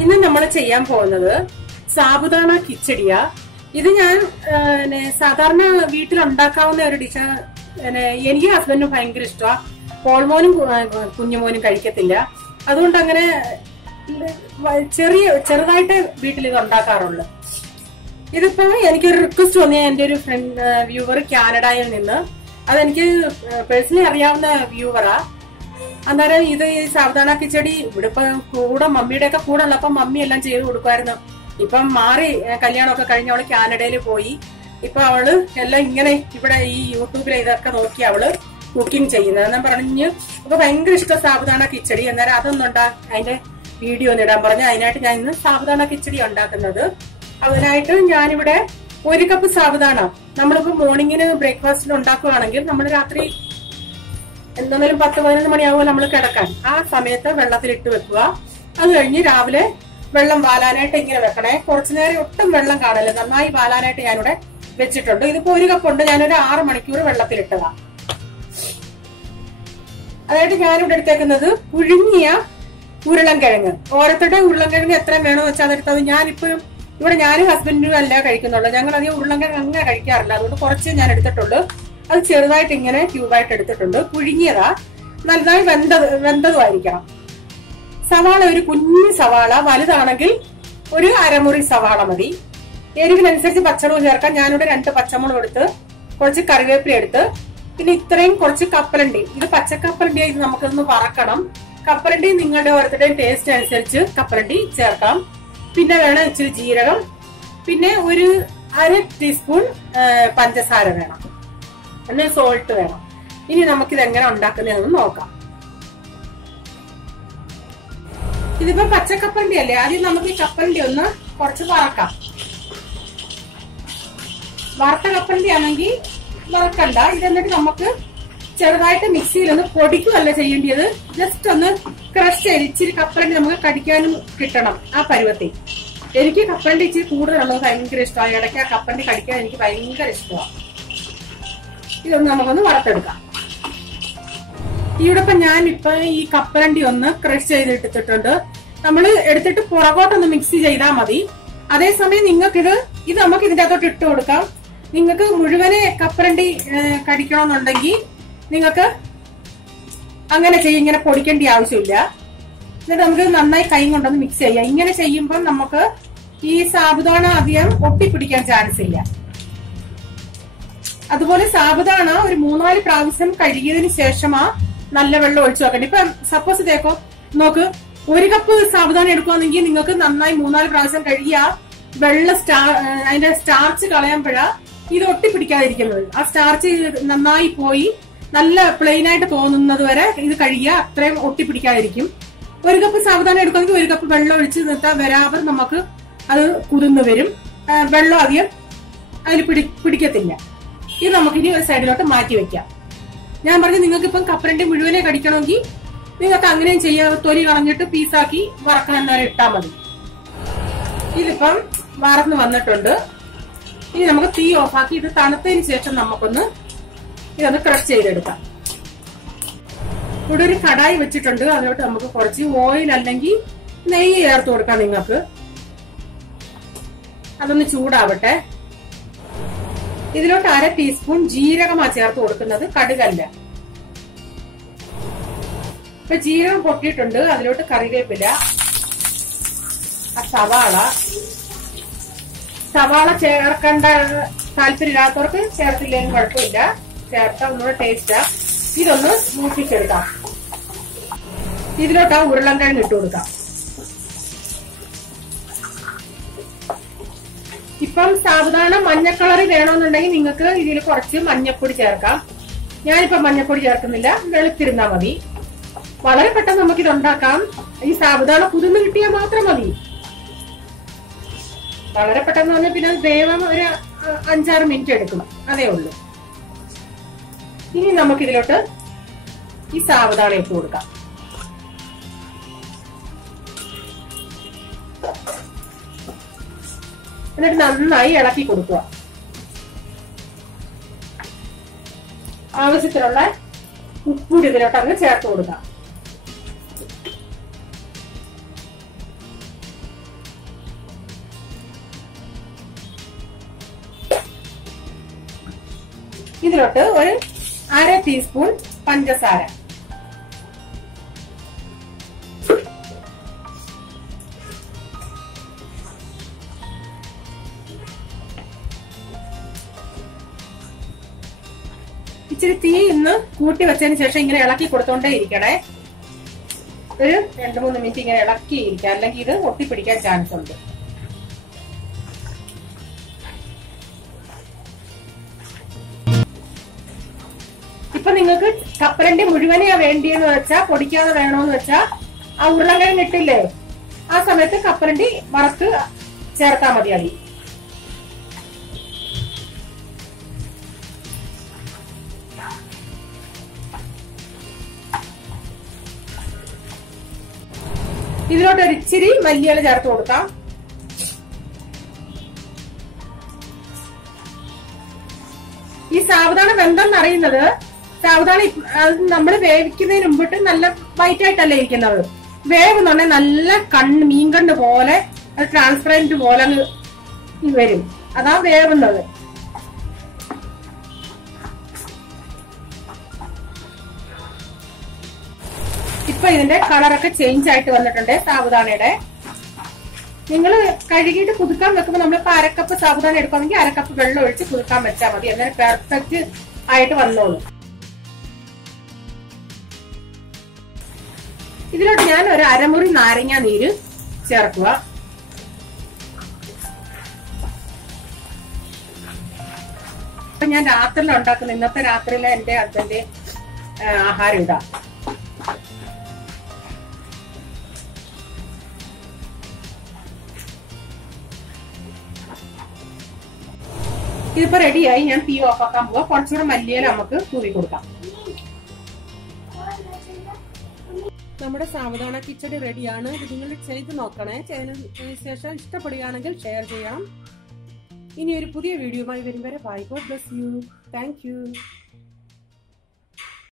ഇന്ന് നമ്മൾ ചെയ്യാൻ പോകുന്നത് സാബുദാന കിച്ചടിയാ. ഇത് ഞാൻ സാധാരണ വീട്ടിലുണ്ടാക്കാവുന്ന ഒരു ഡിഷ്. എനിക്ക് ഹസ്ബൻഡിനും ഭയങ്കര ഇഷ്ടമാണ്. പോൾമോനും കുഞ്ഞുമോനും കഴിക്കത്തില്ല. അതുകൊണ്ട് അങ്ങനെ ചെറുതായിട്ട് വീട്ടിൽ ഇത് ഉണ്ടാക്കാറുള്ളു. ഇതിപ്പോ എനിക്കൊരു റിക്വസ്റ്റ് തോന്നിയ എന്റെ ഒരു ഫ്രണ്ട് വ്യൂവർ കാനഡയിൽ നിന്ന്, അതെനിക്ക് പേഴ്സണലി അറിയാവുന്ന വ്യൂവറാ. അന്നേരം ഇത് ഈ സാബുദാന കിച്ചടി ഇവിടെ ഇപ്പൊ കൂടെ മമ്മിയുടെ ഒക്കെ കൂടെ ഉള്ളപ്പോ മമ്മി എല്ലാം ചെയ്ത് കൊടുക്കുമായിരുന്നു. ഇപ്പം മാറി, കല്യാണമൊക്കെ കഴിഞ്ഞ് അവള് കാനഡയിൽ പോയി. ഇപ്പൊ അവള് എല്ലാം ഇങ്ങനെ ഇവിടെ ഈ യൂട്യൂബിൽ ഇതൊക്കെ നോക്കി അവള് കുക്കിംഗ് ചെയ്യുന്നത്. ഞാൻ പറഞ്ഞു അപ്പൊ ഭയങ്കര ഇഷ്ടം സാബുദാന കിച്ചടി. അന്നേരം അതിന്റെ വീഡിയോ ഒന്ന് ഇടാൻ പറഞ്ഞു. അതിനായിട്ട് ഞാൻ ഇന്ന് സാബുദാന കിച്ചടി ഉണ്ടാക്കുന്നത്. അതിനായിട്ട് ഞാനിവിടെ 1 കപ്പ് സാബുദാന, നമ്മളിപ്പോ മോർണിംഗിന് ബ്രേക്ക്ഫാസ്റ്റിന് ഉണ്ടാക്കുകയാണെങ്കിൽ നമ്മൾ രാത്രി എന്തായാലും 10-11 മണിയാകുമ്പോൾ നമ്മൾ കിടക്കാൻ, ആ സമയത്ത് വെള്ളത്തിലിട്ട് വെക്കുക. അത് കഴിഞ്ഞ് രാവിലെ വെള്ളം വാലാനായിട്ട് ഇങ്ങനെ വെക്കണേ. കുറച്ചു നേരം ഒട്ടും വെള്ളം കാണില്ല, നന്നായി വാലാനായിട്ട് ഞാനിവിടെ വെച്ചിട്ടുണ്ട്. ഇതിപ്പോ 1 കപ്പ് ഉണ്ട്, ഞാനൊരു 6 മണിക്കൂർ വെള്ളത്തിലിട്ടതാ. അതായത് ഞാനിവിടെ എടുത്തേക്കുന്നത് പുഴുങ്ങിയ ഉരുളൻകിഴങ്ങ്. ഓരോരുത്തരുടെ ഉരുളൻകിഴങ്ങ് എത്രയും വേണമെന്ന് വെച്ചാൽ അതെടുത്തത്. ഞാനിപ്പോഴും ഇവിടെ ഞാനും ഹസ്ബൻഡിനും അല്ല കഴിക്കുന്നുള്ളൂ. ഞങ്ങൾ അധികം ഉരുളൻകിഴങ്ങ് അങ്ങനെ കഴിക്കാറില്ല. അതുകൊണ്ട് കുറച്ചേ ഞാൻ എടുത്തിട്ടുള്ളൂ. അത് ചെറുതായിട്ട് ഇങ്ങനെ ക്യൂബായിട്ട് എടുത്തിട്ടുണ്ട്. പുഴുങ്ങിയതാ, നല്ലതായി വെന്തതുമായിരിക്കണം. സവാള ഒരു കുഞ്ഞു സവാള, വലുതാണെങ്കിൽ ഒരു അരമുറി സവാള മതി. എരിവിനനുസരിച്ച് പച്ചമുളക് ചേർക്കാം. ഞാനിവിടെ 2 പച്ചമുളക് എടുത്ത്, കുറച്ച് കറിവേപ്പില എടുത്ത്, പിന്നെ ഇത്രയും കുറച്ച് കപ്പലണ്ടി. ഇത് പച്ചക്കപ്പലണ്ടി, ഇത് നമുക്കൊന്ന് വറക്കണം. കപ്പലണ്ടി നിങ്ങളുടെ ഓരോരുത്തരുടെയും ടേസ്റ്റ് അനുസരിച്ച് കപ്പലണ്ടി ചേർക്കാം. പിന്നെ വേണം ഇച്ചിരി ജീരകം, പിന്നെ ഒരു 1/2 ടീസ്പൂൺ പഞ്ചസാര വേണം, പിന്നെ സോൾട്ട് വേണം. ഇനി നമുക്കിത് എങ്ങനെ ഉണ്ടാക്കുന്നതെന്ന് നോക്കാം. ഇതിപ്പോ പച്ചക്കപ്പലണ്ടി അല്ലേ, ആദ്യം നമുക്ക് ഈ കപ്പലണ്ടി ഒന്ന് കുറച്ച് വറക്കാം. വറുത്ത കപ്പലണ്ടി ആണെങ്കിൽ വറക്കണ്ട. ഇതെന്നിട്ട് നമുക്ക് ചെറുതായിട്ട് മിക്സിയിൽ ഒന്ന് പൊടിക്കുകയല്ല ചെയ്യേണ്ടത്, ജസ്റ്റ് ഒന്ന് ക്രഷ് ചെയ്ത് ഇച്ചിരി കപ്പലണ്ടി നമുക്ക് കടിക്കാനും കിട്ടണം ആ പരുവത്തിൽ. എനിക്ക് കപ്പലണ്ടി ഇച്ചിരി കൂടുതലുള്ളത് ഭയങ്കര ഇഷ്ടമാണ്. ഇടയ്ക്ക് ആ കപ്പലണ്ടി കടിക്കാൻ എനിക്ക് ഭയങ്കര ഇഷ്ടമാണ്. ഇതൊന്ന് നമുക്കൊന്ന് വറുത്തെടുക്കാം. ഇവിടെ ഇപ്പൊ ഞാനിപ്പോ ഈ കപ്പലണ്ടി ഒന്ന് ക്രഷ് ചെയ്തെടുത്തിട്ടുണ്ട്. നമ്മൾ എടുത്തിട്ട് പുറകോട്ടൊന്ന് മിക്സ് ചെയ്താൽ മതി. അതേസമയം നിങ്ങൾക്ക് ഇത് നമുക്ക് ഇതിന്റെ അകത്തോട്ട് ഇട്ട് കൊടുക്കാം. നിങ്ങൾക്ക് മുഴുവനെ കപ്പലണ്ടി കടിക്കണമെന്നുണ്ടെങ്കിൽ നിങ്ങൾക്ക് അങ്ങനെ ചെയ്യും. ഇങ്ങനെ പൊടിക്കേണ്ട ആവശ്യമില്ല. എന്നിട്ട് നമുക്ക് നന്നായി കൈ കൊണ്ടൊന്ന് മിക്സ് ചെയ്യാം. ഇങ്ങനെ ചെയ്യുമ്പോൾ നമുക്ക് ഈ സാബുദാന അധികം ഒട്ടിപ്പിടിക്കാൻ ചാൻസ് ഇല്ല. അതുപോലെ സാബുദാന ഒരു 3-4 പ്രാവശ്യം കഴുകിയതിനു ശേഷമാ നല്ല വെള്ളം ഒഴിച്ചു വെക്കണ്ട. ഇപ്പൊ സപ്പോസ് ഇതേക്കോ നോക്ക്, 1 കപ്പ് സാബുദാന എടുക്കുകയാണെങ്കിൽ നിങ്ങൾക്ക് നന്നായി 3-4 പ്രാവശ്യം കഴുകിയ വെള്ള അതിന്റെ സ്റ്റാർച്ച് കളയുമ്പോഴാ ഇത് ഒട്ടിപ്പിടിക്കാതിരിക്കുന്നത്. ആ സ്റ്റാർച്ച് നന്നായി പോയി നല്ല പ്ലെയിൻ ആയിട്ട് തോന്നുന്നത് വരെ ഇത് കഴുകിയ അത്രയും ഒട്ടിപ്പിടിക്കാതിരിക്കും. 1 കപ്പ് സാബുദാന എടുക്കുകയാണെങ്കിൽ 1 കപ്പ് വെള്ളം ഒഴിച്ച് നിർത്താൻ വരാതെ നമുക്ക് അത് കുതിർന്നു വരും. വെള്ളം അധികം അതിൽ പിടിക്കത്തില്ല. ഇത് നമുക്കിനി ഒരു സൈഡിലോട്ട് മാറ്റി വെക്കാം. ഞാൻ പറഞ്ഞു നിങ്ങൾക്ക് ഇപ്പം കപ്പലണ്ടി മുഴുവനെ കടിക്കണമെങ്കിൽ നിങ്ങൾക്ക് അങ്ങനെയും ചെയ്യാം. തൊലി കളഞ്ഞിട്ട് പീസാക്കി വറക്കാൻ നേരം ഇട്ടാൽ മതി. ഇതിപ്പം വറന്ന് വന്നിട്ടുണ്ട്. ഇനി നമുക്ക് തീ ഓഫാക്കി ഇത് തണുത്തതിന് ശേഷം നമുക്കൊന്ന് ഇതൊന്ന് ക്രഷ് ചെയ്തെടുക്കാം. ഇവിടെ ഒരു കടായി വെച്ചിട്ടുണ്ട്. അതിലോട്ട് നമുക്ക് കുറച്ച് ഓയിൽ അല്ലെങ്കിൽ നെയ്യ് ചേർത്ത് കൊടുക്കാം. നിങ്ങൾക്ക് അതൊന്ന് ചൂടാവട്ടെ. ഇതിലോട്ട് 1/2 ടീസ്പൂൺ ജീരകമാ ചേർത്ത് കൊടുക്കുന്നത്, കടുകല്ല. ഇപ്പൊ ജീരകം പൊട്ടിയിട്ടുണ്ട്. അതിലോട്ട് കറിവേപ്പില, സവാള ചേർക്കേണ്ട താല്പര്യമില്ലാത്തവർക്ക് ചേർത്തില്ലെങ്കിലും കുഴപ്പമില്ല, ചേർത്താൽ ഒന്നുകൂടെ ടേസ്റ്റാ. ഇതൊന്ന് മൂപ്പിച്ചെടുക്കാം. ഇതിലോട്ട് ആ ഉരുളൻകിഴങ്ങ് ഇട്ട് കൊടുക്കാം. ഇപ്പം സാബുദാന മഞ്ഞക്കളറി വേണമെന്നുണ്ടെങ്കിൽ നിങ്ങൾക്ക് ഇതിൽ കുറച്ച് മഞ്ഞപ്പൊടി ചേർക്കാം. ഞാനിപ്പോ മഞ്ഞപ്പൊടി ചേർക്കുന്നില്ല, വെളുത്തിരുന്നാ മതി. വളരെ പെട്ടെന്ന് നമുക്കിത് ഉണ്ടാക്കാം. ഈ സാബുദാന കുതിർന്ന് കിട്ടിയാൽ മാത്രം മതി. വളരെ പെട്ടെന്ന് പറഞ്ഞാൽ പിന്നെ വേവാൻ ഒരു 5-6 മിനിറ്റ് എടുക്കും, അതേ ഉള്ളൂ. ഇനി നമുക്കിതിലോട്ട് ഈ സാബുദാന ഇട്ട് കൊടുക്കാം. എന്നിട്ട് നന്നായി ഇളക്കി കൊടുക്കുക. ആവശ്യത്തിനുള്ള ഉപ്പൂടി ഇതിലോട്ട് അങ്ങ് ചേർത്ത് കൊടുക്കാം. ഇതിലോട്ട് ഒരു 1/2 ടീസ്പൂൺ പഞ്ചസാര, ഇച്ചിരി തീ ഇന്ന് കൂട്ടി വെച്ചതിന് ശേഷം ഇങ്ങനെ ഇളക്കി കൊടുത്തോണ്ടേ ഇരിക്കണേ. ഒരു 2-3 മിനിറ്റ് ഇങ്ങനെ ഇളക്കിയിരിക്കാം, അല്ലെങ്കിൽ ഇത് ഒട്ടിപ്പിടിക്കാൻ ചാൻസ് ഉണ്ട്. ഇപ്പൊ നിങ്ങൾക്ക് കപ്പലണ്ടി മുഴുവനെയാ വേണ്ടിയെന്ന് വെച്ചാ, പൊടിക്കാതെ വേണോന്ന് വെച്ചാ ആ ഉരുളക്കിഴങ്ങ് ഇട്ടില്ലേ, ആ സമയത്ത് കപ്പലണ്ടി വറുത്ത് ചേർത്താ മതിയായി. ഇതിലോട്ട് ഒരു ഇച്ചിരി മല്ലിയില ചേർത്ത് കൊടുക്കാം. ഈ സാവധാനം വെന്തെന്ന് അറിയുന്നത്, സാവധാനം നമ്മൾ വേവിക്കുന്നതിന് മുമ്പിട്ട് നല്ല വൈറ്റ് ആയിട്ടല്ലേ ഇരിക്കുന്നത്. വേവെന്നുണ്ടെ നല്ല മീൻകണ്ണ് പോലെ ട്രാൻസ്പെറന്റ് പോലെ വരും, അതാ വേവുന്നത്. ഇപ്പൊ ഇതിന്റെ കളറൊക്കെ ചേഞ്ച് ആയിട്ട് വന്നിട്ടുണ്ട് സാബുദാനയുടെ. നിങ്ങൾ കഴുകിയിട്ട് കുതുക്കാൻ വെക്കുമ്പോൾ നമ്മളിപ്പോ 1/2 കപ്പ് സാബുദാന എടുക്കുകയാണെങ്കിൽ 1/2 കപ്പ് വെള്ളം ഒഴിച്ച് കുതുക്കാൻ വെച്ചാൽ മതി, അങ്ങനെ പെർഫെക്റ്റ് ആയിട്ട് വന്നോളൂ. ഇതിലോട്ട് ഞാൻ ഒരു 1/2 മുറി നാരങ്ങ നീര് ചേർക്കുക. അപ്പൊ ഞാൻ രാത്രിയിൽ ഉണ്ടാക്കുന്ന, ഇന്നത്തെ രാത്രിയിലെ എന്റെ ഹസ്ബൻഡ് ആഹാരം ഇതാ. ഇതിപ്പോ റെഡിയായി. ഞാൻ തീ ഓഫ് ആക്കാൻ പോവാ. കുറച്ചുകൂടെ മല്ലിയില നമുക്ക് തൂവി കൊടുക്കാം. നമ്മുടെ സാവധാന കിച്ചടി റെഡിയാണ്. ഇത് നിങ്ങൾ ചെയ്ത് നോക്കണേ. ചെയ്തതിനു ശേഷം ഇഷ്ടപ്പെടുകയാണെങ്കിൽ ഷെയർ ചെയ്യാം. ഇനി ഒരു പുതിയ വീഡിയോയുമായി വരും വരെ bye. God bless you. Thank U.